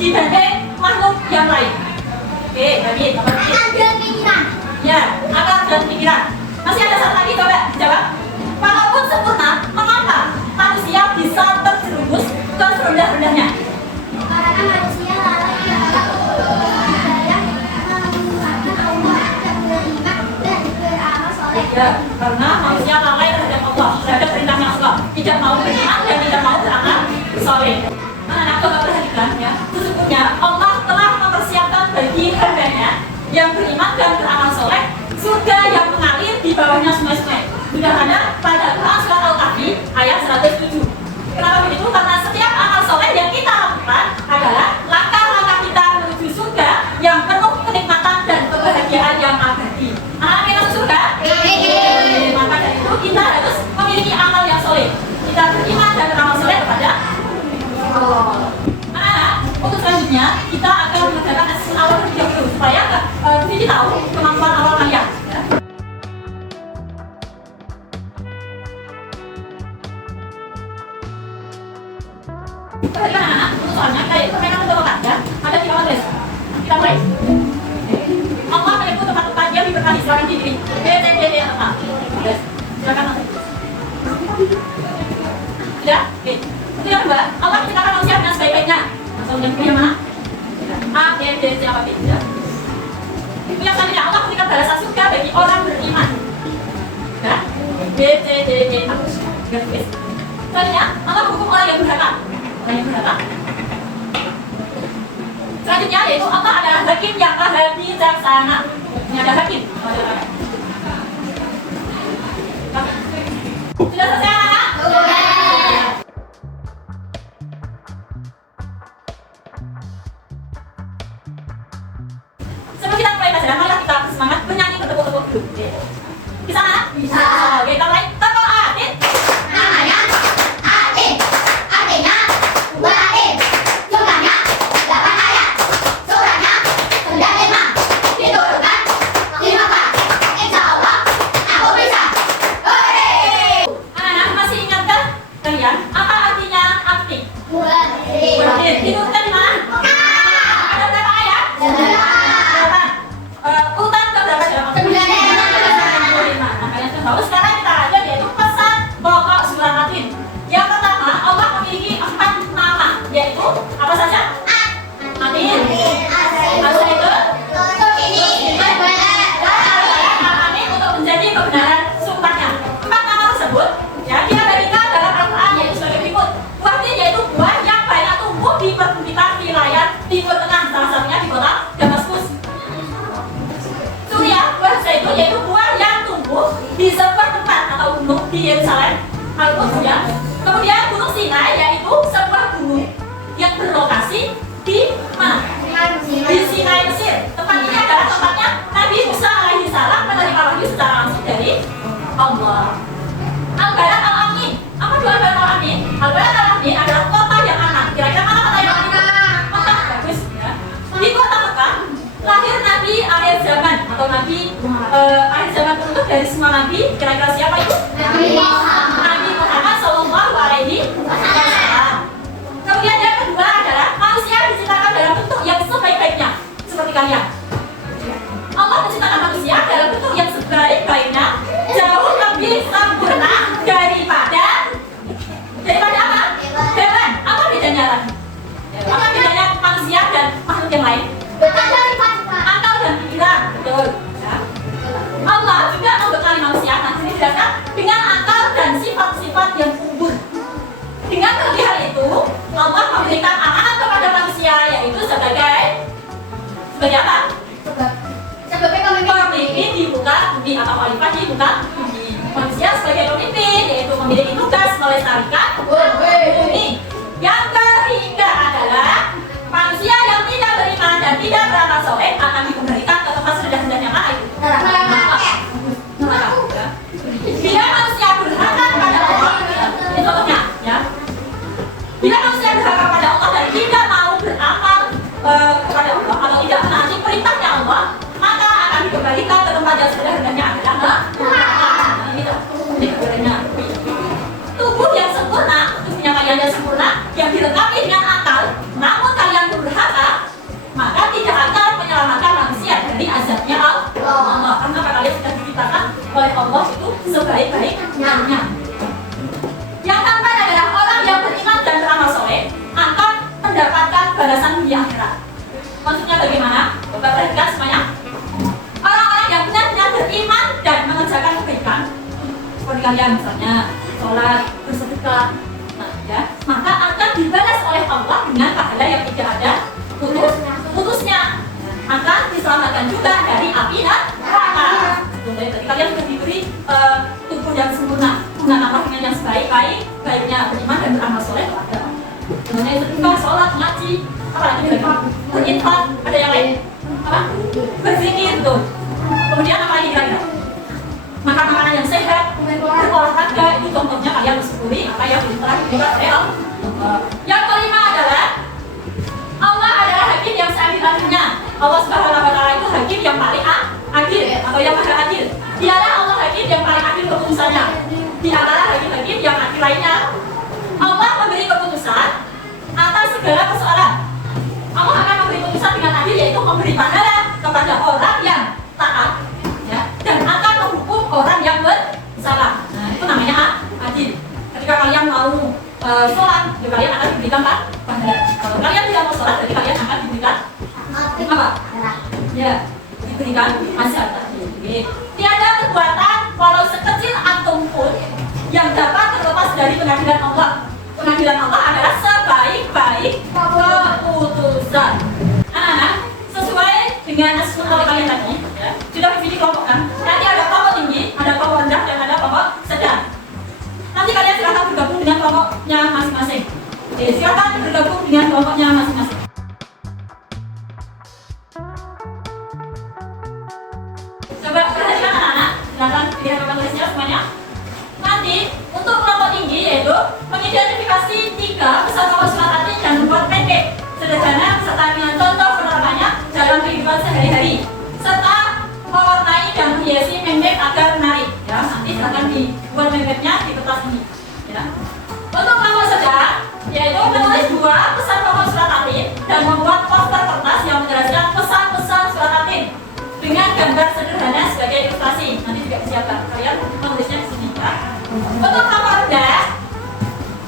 dibanding makhluk yang lain. Oke, tadi apa? Akal dan pikiran. Ya, akal dan pikiran. Masih ada satu lagi, coba dijawab. Walaupun sempurna, mengapa manusia bisa terjerumus ke serendah-rendahnya? Karena manusia lalai dalam ibadah, mengagungkan Allah dan beriman dan beramal soleh. Ya, karena manusia lalai terhadap Allah, terhadap perintahnya Allah, tidak mau beriman dan tidak mau beramal soleh. Anak-anak coba perhatikan ya, sesungguhnya Allah telah mempersiapkan bagi hambanya yang beriman dan beramal soleh surga yang mengalir di bawahnya sungai-sungai. Sudah ada pada Quran surat Al-Kahfi ayat 107. Kenapa begitu? Karena setiap amal soleh yang kita lakukan adalah langkah-langkah kita menuju surga yang penuh kenikmatan dan kebahagiaan yang abadi. Anak kita masuk surga? Maka dari itu kita harus memiliki amal yang soleh. Kita beriman dan beramal soleh kepada Allah. Anak-anak, untuk selanjutnya kita akan mengerjakan asesmen awal terlebih dahulu supaya Vivi tahu kemampuan awal kalian. Perhatikan anak-anak, untuk soalnya kayak itu permainan untuk otak ya. Ada 3 materi. Kita mulai. Allah menyebut tempat-tempat yang diberkahi selain di diri. B, C, D, E, F, A. Silakan langsung. Sudah? Oke. Untuk yang kedua, Allah menciptakan manusia dengan sebaik-baiknya. Langsung yang kedua yang mana? A, B, D, C, apa B? Ya. Itu yang selanjutnya, Allah memberikan balasan surga bagi orang beriman. Ya. B, C, D, E, F. Garis. Selanjutnya, Allah menghukum orang yang durhaka. Orang yang durhaka. Selanjutnya yaitu Allah adalah hakim yang maha bijaksana. Ini ada hakim. Sudah selesai anak-anak? Sebelum kita mulai pelajaran, marilah kita semangat bernyanyi bertepuk-tepuk dulu. Bisa anak? Bisa. Oke, kita mulai. Tepuk Adit. Namanya Adit. Artinya dua Adit. Jumlahnya 8 ayat. Suratnya 95. Diturunkan 5 kali. Insya Allah aku bisa. Hore! Anak-anak masih ingatkah kalian apa artinya aktif? Buat Berdiri. Diturunkan di mana? Ada berapa ayat? 8. Urutan ke berapa dalam? 9. Nah, kalian sudah tahu. Sekarang kita lanjut yaitu pesan pokok surat Atin. Yang pertama, Allah memiliki 4 nama, yaitu apa saja? Atin. Asal itu Amin untuk menjadi kebenaran sumpahnya. 4 nama tersebut ya kita bagikan dalam Al-Quran yaitu sebagai berikut. Buah tin yaitu buah yang banyak tumbuh di perbukitan wilayah Timur Tengah, salah satunya di kota Damaskus. Surya, buah zaitun yaitu buah yang tumbuh di sebuah tempat atau gunung di Yerusalem, Al-Quds ya. Kemudian gunung Sinai yaitu sebuah gunung yang berlokasi di mana? Di Sinai, Mesir. Tempat ini adalah tempatnya Nabi Musa alaihi salam menerima wahyu secara langsung dari Allah. Al-Balad Al-Amin. Apa itu Al-Balad Al-Amin? Al-Balad Al-Amin adalah kota yang aman. Kira-kira mana kota yang aman? Mekah. Bagus ya. Di kota Mekah lahir Nabi akhir zaman atau Nabi akhir zaman penutup dari semua Nabi. Kira-kira siapa itu? Nabi Muhammad Sallallahu Alaihi Wasallam. Kemudian yang kedua adalah manusia diciptakan dalam bentuk yang sebaik-baiknya seperti kalian. Allah menciptakan manusia dalam bentuk yang sebaik-baiknya, jauh lebih sempurna daripada apa? Hewan. Apa bedanya lagi? Apa bedanya manusia dan makhluk yang lain? Akal dan pikiran, betul. Ya. Allah juga membekali manusia nanti dijelaskan dengan akal dan sifat-sifat yang unggul. Dengan kelebihan itu, Allah memberikan amanat kepada manusia yaitu sebagai apa? Sebagai Pemimpin di muka bumi atau khalifah di muka bumi. Manusia sebagai pemimpin yaitu memiliki tugas melestarikan bumi. Yang ketiga adalah manusia yang tidak beriman dan tidak beramal soleh akan dikembalikan ke tempat serendah-rendahnya mana itu? Neraka. Bila manusia durhaka kepada Allah, ini contohnya ya. Bila manusia durhaka kepada Allah dan tidak mau beramal kepada Allah atau tidak menaati perintahnya Allah, maka akan dikembalikan ke tempat yang serendah-rendahnya adalah neraka. Ini sebenarnya tubuh yang sempurna, tubuhnya kalian yang sempurna, yang dilengkapi dengan akal, namun kalian durhaka azabnya Allah. Karena kalian sudah diciptakan oleh Allah itu sebaik-baiknya. Yang keempat adalah orang yang beriman dan beramal soleh akan mendapatkan balasan di akhirat. Maksudnya bagaimana? Coba perhatikan semuanya. Orang-orang yang benar-benar beriman dan mengerjakan kebaikan, seperti kalian misalnya sholat, bersedekah, ya, maka akan dibalas oleh Allah dengan pahala yang tidak ada putusnya, akan diselamatkan juga dari api neraka. Jadi kalian sudah diberi tubuh yang sempurna, gunakanlah dengan yang sebaik-baiknya beriman dan beramal soleh. Sebenarnya sedekah, sholat, ngaji, apa lagi berinfak, ada yang lain? Apa? Berzikir tuh. Kemudian apa lagi kira-kira? Makan makanan yang sehat, berolahraga, itu contohnya kalian bersyukuri apa yang telah diberikan oleh Allah. Yang kelima adalah Allah adalah hakim yang seadil-adilnya. Allah Subhanahu wa Ta'ala itu hakim yang paling adil atau yang maha adil. Dialah Allah hakim yang paling adil keputusannya. Di antara hakim-hakim yang adil lainnya, Allah memberi keputusan atas segala persoalan. Allah akan memberi keputusan dengan adil, yaitu memberi pahala kepada orang yang taat, ya, dan akan menghukum orang yang bersalah. Nah, itu namanya adil. Ketika kalian mau sholat, ya kalian akan diberikan pahala. Kalau kalian tidak mau sholat, jadi kalian akan diberikan apa? Ya, diberikan masyarakat. Tiada perbuatan walau sekecil atom pun yang dapat terlepas dari pengadilan Allah. Pengadilan Allah adalah sebaik-baik keputusan. Anak-anak, sesuai dengan asesmen kalian tadi, ya, sudah dikelompokkan. Nanti ada kelompok tinggi, ada kelompok rendah, dan ada kelompok sedang. Nanti kalian silakan bergabung dengan kelompoknya masing-masing. Oke, silakan bergabung dengan kelompoknya masing-masing. Coba perhatikan anak-anak, silakan pilihan papan tulisnya semuanya. Nanti untuk kelompok tinggi yaitu mengidentifikasi 3 pesan pokok surat hati dan membuat pendek, sederhana, serta dengan contoh penerapannya dalam kehidupan sehari-hari, serta mewarnai dan menghiasi meme agar menarik. Ya, nanti silakan dibuat meme-nya di kertas ini. Ya. Untuk kelompok sedang yaitu menulis 2 pesan pokok surat hati dan membuat poster kertas yang menjelaskan pesan-pesan surat hati dengan gambar sederhana sebagai ilustrasi. Nanti juga disiapkan kalian menulisnya di sini, ya. Untuk kelompok rendah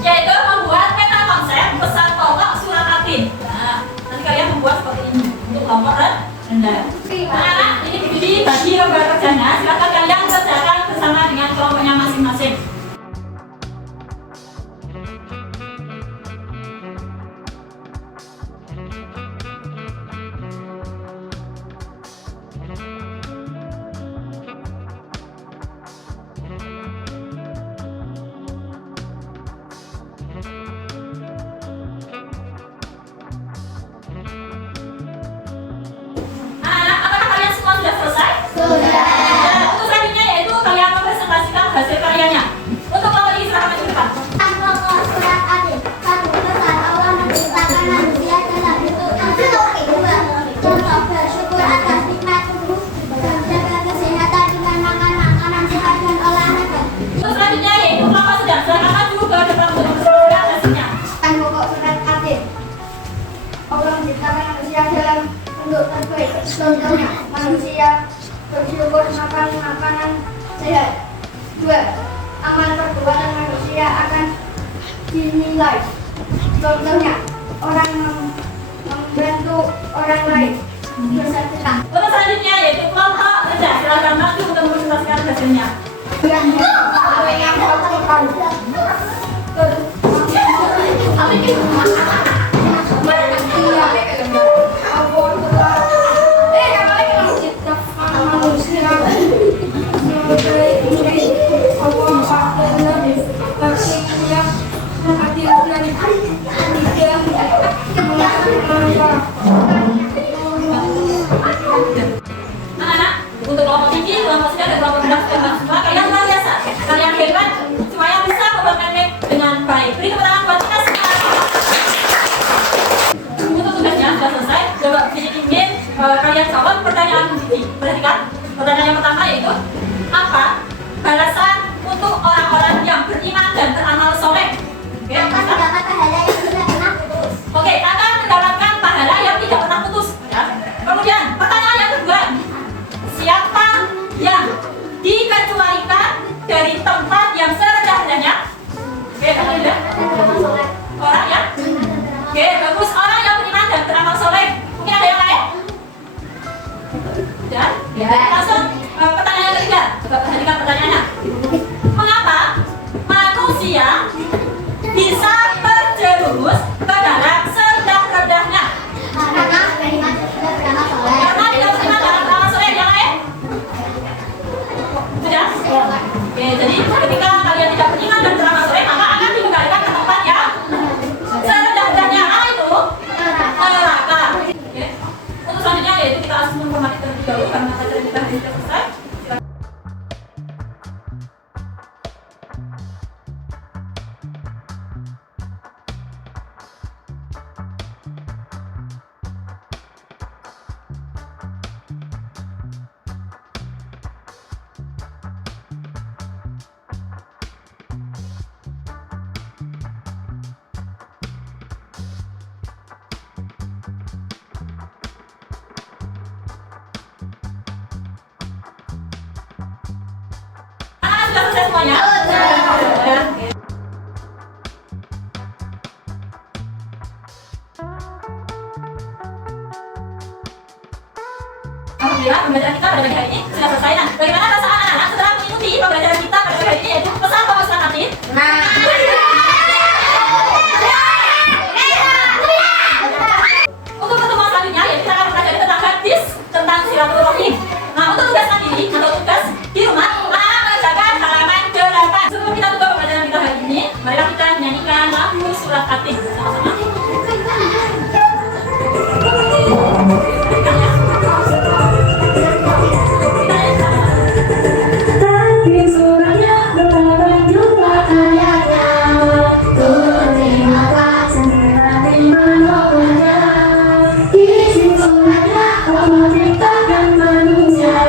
yaitu membuat peta konsep pesan pokok surat hati. Nah, nanti kalian membuat seperti ini untuk kelompok rendah. Nah, ini dibagi lembar kerjanya. Silakan kalian kerjakan bersama dengan kelompoknya masing-masing. Hasil karyanya. Untuk kelompok ini silakan maju depan. Pokok surat adil. 1. Pesan Allah menciptakan manusia dalam bentuk yang sempurna. 2. Contoh bersyukur atas nikmat tubuh dan jaga kesehatan dengan makan makanan sehat dan olahraga. Untuk selanjutnya yaitu kelompok sedang. Silakan maju ke depan untuk memperlihatkan hasilnya. Pokok surat adil. Allah menciptakan manusia dalam bentuk terbaik. Contohnya manusia bersyukur makan makanan sehat. 2. Amal perbuatan manusia akan dinilai. Contohnya, orang membantu orang lain bersedekah. Untuk selanjutnya yaitu kelompok rendah. Silakan maju untuk mempresentasikan hasilnya. Anak-anak, untuk kelompok tinggi, kelompok sedang, dan kelompok rendah sudah semua kalian luar biasa. Kalian hebat, semuanya bisa membuat pendek dengan baik. Beri tepuk tangan buat kita semua. Untuk tugasnya sudah selesai. Coba ingin kalian jawab pertanyaan ini. Perhatikan. Pertanyaan yang pertama yaitu apa balasan untuk orang-orang yang beriman dan beramal soleh? Oke, Akan mendapat pahala yang tidak pernah putus. Oke, akan mendapatkan pahala yang tidak pernah putus. Ya. Kemudian pertanyaan yang kedua, Dan Ya. langsung pertanyaan yang ketiga. Coba perhatikan pertanyaannya. Mengapa manusia bisa terjerumus ke dalam serendah-rendahnya? Karena dari mana sudah beramal soleh. Karena tidak pernah dalam beramal soleh. Yang lain? Sudah? Oke, jadi ketika kalian tidak beriman dan beramal soleh, maka akan dikembalikan ke tempat yang serendah-rendahnya. Apa itu? Neraka. Oke. Untuk selanjutnya yaitu kita harus menghormati terlebih dahulu karena pelajaran kita hari ini sudah selesai. Sudah selesai semuanya? Sudah. Oke. Alhamdulillah pembelajaran kita pada pagi hari ini sudah selesai. Nah, bagaimana perasaan anak-anak setelah mengikuti pembelajaran kita pada pagi hari ini yaitu pesan Pak Ustaz Atin? Untuk pertemuan selanjutnya ya kita akan mempelajari tentang hadis tentang silaturahim. Nah, untuk tugas mandiri atau tugas di rumah, anak-anak mengerjakan halaman 8. Sebelum kita tutup pembelajaran kita hari ini, marilah kita menyanyikan lagu surat Atin sama-sama. Tapi suratnya berapa jumlah ayatnya? Terima kasih manfaatnya. Isi suratnya Allah ciptakan manusia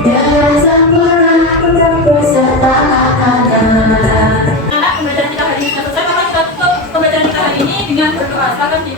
dengan sempurna untuk beserta ada. Anak pembelajaran kita hari ini sudah selesai, maka kita tutup pembelajaran kita hari ini dengan berdoa. Silakan di